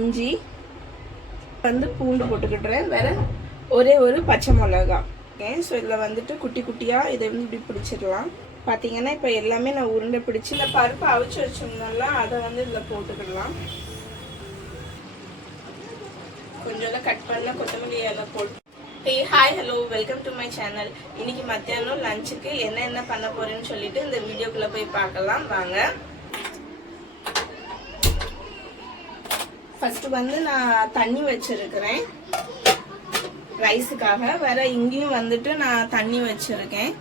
இஞ்சி வந்து பூண்டு போட்டுக்கிட்டுறேன். வேற ஒரே ஒரு பச்சை மிளகா. ஓகே, ஸோ இதில் வந்துட்டு குட்டி குட்டியாக இதை வந்து இப்படி பிடிச்சிடலாம். பார்த்தீங்கன்னா இப்போ எல்லாமே நான் உருண்டை பிடிச்சி இந்த பருப்பு அவிச்சு வச்சோம்னால அதை வந்து இதில் போட்டுக்கிடலாம். கொஞ்சம் கட் பண்ண கொத்தமல்லி எல்லாம் போட்டு. Hi hello, welcome to my channel. இன்னைக்கு மத்தியானம் லஞ்சுக்கு என்ன பண்ண போறேன்னு சொல்லிட்டு இந்த வீடியோக்குள்ள போய் பார்க்கலாம் வாங்க. ஃபர்ஸ்ட் வந்து நான் தண்ணி வச்சிருக்கிறேன் ரைஸுக்காக. வேற இங்கேயும் வந்துட்டு நான் தண்ணி வச்சிருக்கேன்.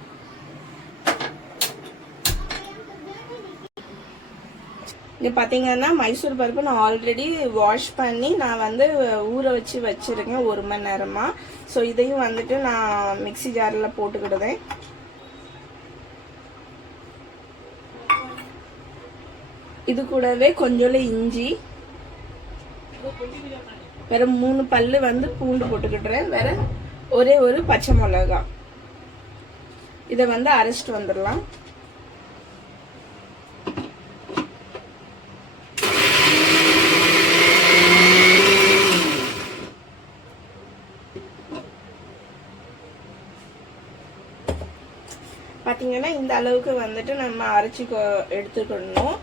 இங்க பாத்தீங்கன்னா மைசூர் பருப்பு நான் ஆல்ரெடி வாஷ் பண்ணி நான் வந்து ஊற வச்சு வச்சிருக்கேன் 1 மணி நேரமா. ஸோ இதையும் வந்துட்டு நான் மிக்ஸி ஜார்ல போட்டுக்கிடுவேன். இது கூடவே கொஞ்சோல இஞ்சி, வேற 3 பல்லு வந்து பூண்டு போட்டுக்கிட்டுறேன். வேற ஒரே ஒரு பச்சை மிளகா. இதை வந்து அரைச்சிட்டு வந்துடலாம். பாத்தீங்கன்னா இந்த அளவுக்கு வந்துட்டு நம்ம அரைச்சி எடுத்துக்கணும்.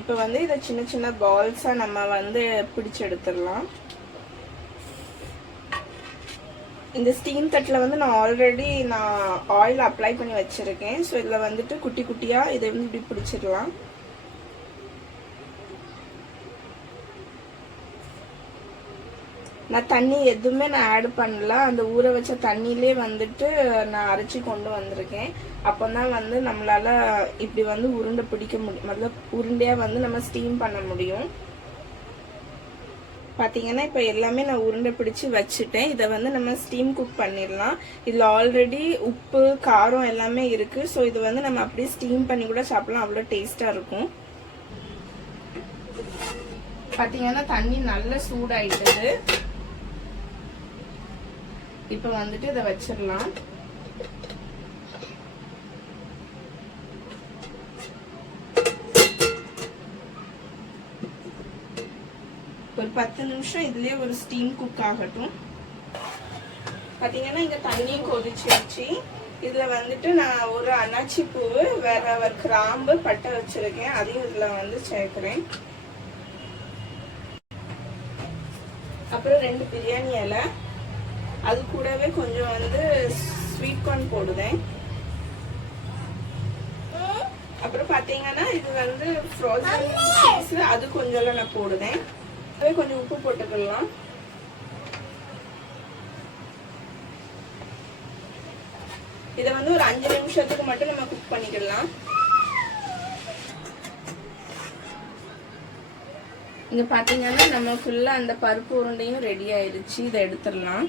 இப்போ வந்து இதை சின்ன சின்ன பால்ஸா நம்ம வந்து பிடிச்சு எடுத்துடலாம். இந்த ஸ்டீம் தட்டில் வந்து நான் ஆல்ரெடி ஆயில் அப்ளை பண்ணி வச்சிருக்கேன். ஸோ இதில் வந்துட்டு குட்டி குட்டியா இதை வந்து இப்படி பிடிச்சிடலாம். நான் தண்ணி எதுவுமே நான் ஆட் பண்ணல. அந்த ஊற வச்ச தண்ணியிலே வந்துட்டு நான் அரைச்சி கொண்டு வந்திருக்கேன். அப்போதான் வந்து நம்மளால இப்படி வந்து உருண்டை பிடிக்க முடியும். முதல்ல உருண்டையா வந்து நம்ம ஸ்டீம் பண்ண முடியும். பாத்தீங்கன்னா இப்போ எல்லாமே நான் உருண்டை பிடிச்சு வச்சுட்டேன். இதை வந்து நம்ம ஸ்டீம் குக் பண்ணிடலாம். இதுல ஆல்ரெடி உப்பு காரம் எல்லாமே இருக்கு. ஸோ இது வந்து நம்ம அப்படியே ஸ்டீம் பண்ணி கூட சாப்பிடலாம். அவ்வளோ டேஸ்டா இருக்கும். பாத்தீங்கன்னா தண்ணி நல்லா சூடாயிட்டது. இப்ப வந்துட்டு இதை வச்சிடலாம். ஒரு 10 நிமிஷம் இதுலயே ஒரு ஸ்டீம் குக் ஆகட்டும். பாத்தீங்கன்னா இங்க தண்ணியும் கொதிச்சிருச்சு. இதுல வந்துட்டு நான் ஒரு அன்னாச்சி பூவு, வேற கிராம்பு, பட்டை வச்சிருக்கேன். அதையும் இதுல வந்து சேர்க்கிறேன். அப்புறம் 2 பிரியாணி இலை, அது கூடவே கொஞ்சம் வந்து ஸ்வீட் கார்ன் போடுவேன். அப்புறம் பாத்தீங்கன்னா இது வந்து ஃப்ரோசன் சீஸ், அது கொஞ்சம் நான் போடுவேன். கொஞ்சம் உப்பு போட்டுக்கலாம். இதை வந்து ஒரு 5 நிமிஷத்துக்கு மட்டும் நம்ம குக் பண்ணிக்கலாம். இங்க பாத்தீங்கன்னா நம்ம ஃபுல்லா அந்த பருப்பு உருண்டையும் ரெடி ஆயிருச்சு. இதை எடுத்துடலாம்.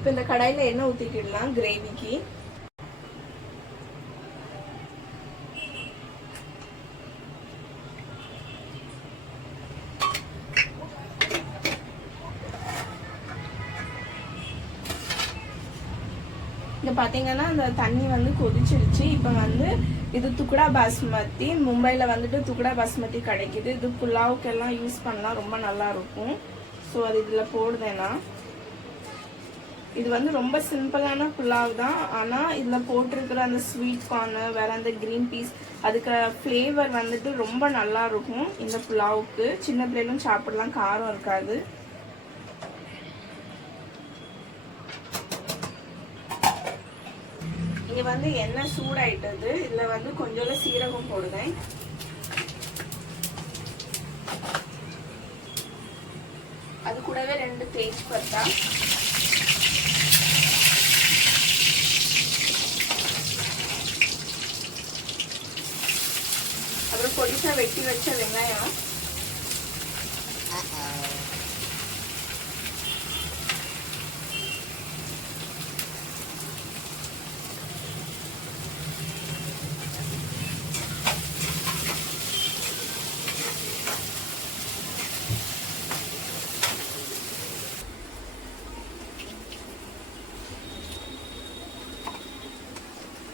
இப்ப இந்த கடாயில எண்ணெய் ஊத்திக்கிடலாம் கிரேவிக்கு. இங்க பாத்தீங்கன்னா அந்த தண்ணி வந்து கொதிச்சிருச்சு. இப்ப வந்து இது துக்குடா பாஸ்மதி. மும்பைல வந்துட்டு துக்குடா பாஸ்மதி கிடைக்குது. இது புலாவுக்கு எல்லாம் யூஸ் பண்ணலாம், ரொம்ப நல்லா இருக்கும். ஸோ அது இதுல போடுதேனா. இது வந்து ரொம்ப சிம்பிளான புலாவ் தான். ஆனா இதுல போட்டிருக்கிற அந்த ஸ்வீட் கார்ன், வேற அந்த கிரீன் பீஸ், அதுக்கு ஃபிளேவர் வந்துட்டு ரொம்ப நல்லா இருக்கும் இந்த புலாவுக்கு. சின்ன பிள்ளைகளும் சாப்பிடலாம், காரம் இருக்காது. இங்க வந்து எண்ணெய் சூடாயிட்டது. இதுல வந்து கொஞ்சம் சீரகம் போடுவேன். அது கூடவே 2 தேஜ் பத்தா, அப்புறம் பொடிசா வெட்டி வச்ச வெங்காயம்,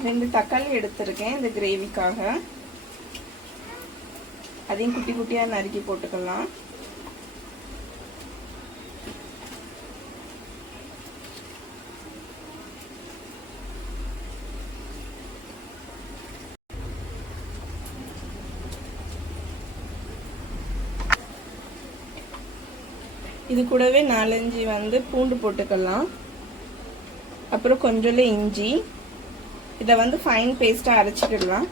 2 தக்காளி எடுத்திருக்கேன் இந்த கிரேவிக்காக. அதையும் குட்டி குட்டியாக நறுக்கி போட்டுக்கலாம். இது கூடவே 4-5 பூண்டு போட்டுக்கலாம். அப்புறம் கொஞ்சம் இஞ்சி. இதை ஃபைன் பேஸ்ட்டாக அரைச்சிக்கிடலாம்.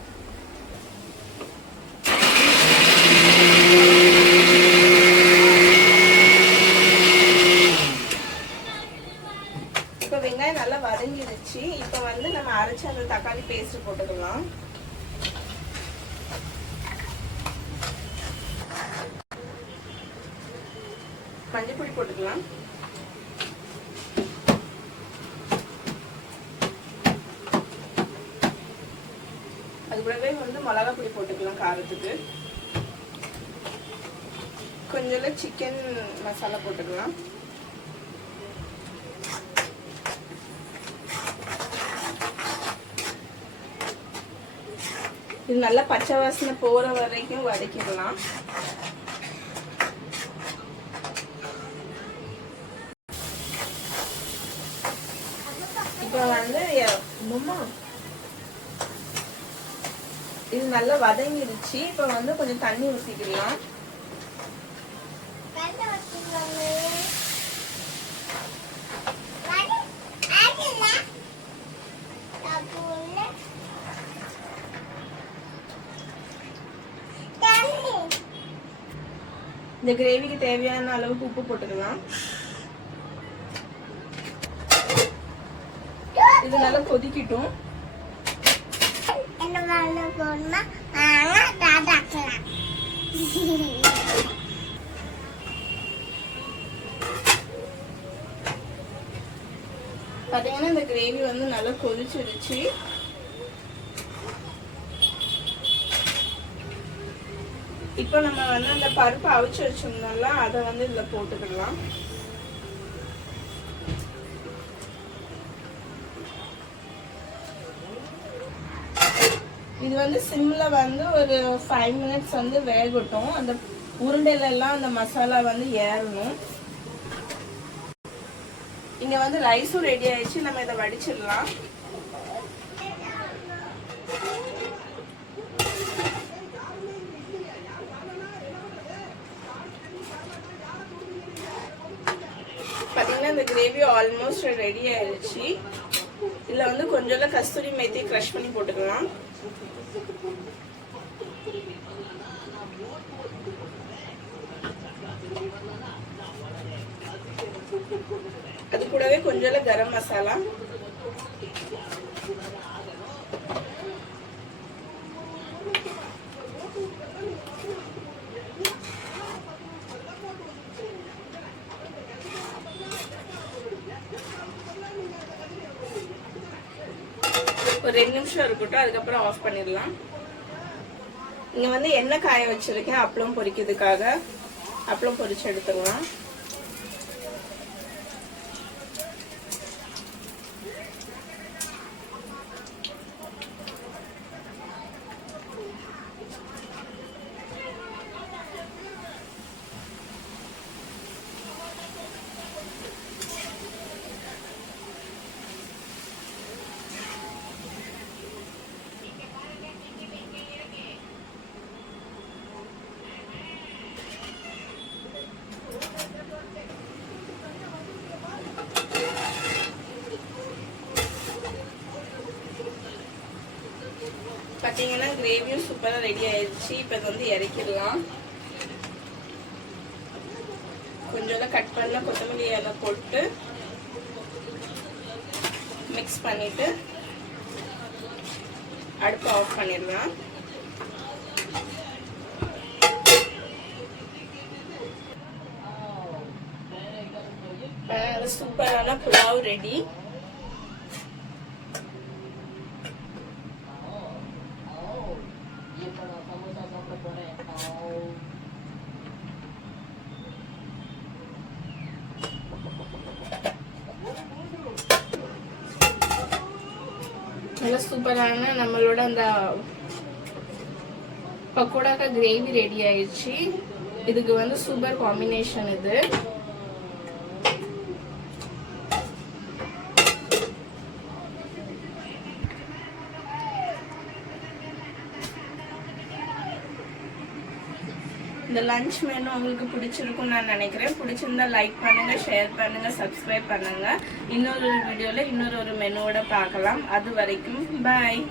இப்போ வெங்காயம் நல்லா வதங்கிடுச்சு. இப்போ நம்ம அரைச்ச அந்த தக்காளி பேஸ்ட் போட்டுக்கலாம். மஞ்சள் பொடி போட்டுக்கலாம். அது கூடவே மிளகா பொடி போட்டுக்கலாம் காரத்துக்கு. கொஞ்சம் சிக்கன் மசாலா போட்டுக்கலாம். இது நல்லா பச்சை வாசனை போற வரைக்கும் வதக்கிடலாம். இப்போ இது நல்லா வதங்கிடுச்சு. இப்போ கொஞ்சம் தண்ணி ஊற்றிக்கலாம். இந்த கிரேவிக்கு தேவையான அளவுக்கு உப்பு போட்டுக்கலாம். இது நல்லா கொதிக்கட்டும். பாத்தீங்கன்னா இந்த கிரேவி நல்லா கொதிச்சிருச்சு. இப்போ நம்ம அந்த பருப்பு அவிச்சு வச்சிருந்தோம்ல அதை இதுல போட்டுக்கலாம். இது சிம்ல ஒரு 5 மினிட்ஸ் வேகட்டும். அந்த உருண்டையில எல்லாம் அந்த மசாலா ஏறணும். இங்க ரைஸும் ரெடி ஆயிடுச்சு. நம்ம இதை வடிச்சிடலாம். பாத்தீங்கன்னா இந்த கிரேவி ஆல்மோஸ்ட் ரெடி ஆயிடுச்சு. இதுல கொஞ்சம் கஸ்தூரி மேத்தி கிரஷ் பண்ணி போட்டுக்கலாம். அது கூடவே கொஞ்சம் கரம் மசாலா. ஒரு 2 நிமிஷம் இருக்கட்டும். அதுக்கப்புறம் ஆஃப் பண்ணிடலாம். இங்க எண்ணெய் காய வச்சிருக்கேன் அப்பளம் பொரிக்கிறதுக்காக. அப்பளம் பொரிச்சு எடுத்துக்கலாம். பாத்தீங்கன்னா கிரேவியும் சூப்பரா ரெடி ஆயிடுச்சு. இப்போ இது இறக்கிடலாம். கொஞ்சம் கட் பண்ண கொத்தமல்லி இலை போட்டு மிக்ஸ் பண்ணிட்டு அடுப்பு ஆஃப் பண்ணிடலாம். சூப்பரான புலாவ் ரெடி. நல்ல சூப்பரான நம்மளோட அந்த பக்கோடாக்கா கிரேவி ரெடி ஆயிடுச்சு. இதுக்கு வந்து சூப்பர் காம்பினேஷன் இது. இந்த லஞ்ச் மெனு உங்களுக்கு பிடிச்சிருக்கும் நான் நினைக்கிறேன். பிடிச்சிருந்தா லைக் பண்ணுங்க, ஷேர் பண்ணுங்க, சப்ஸ்கிரைப் பண்ணுங்க. இன்னொரு வீடியோல இன்னொரு மெனுவோட பார்க்கலாம். அது வரைக்கும் பாய்.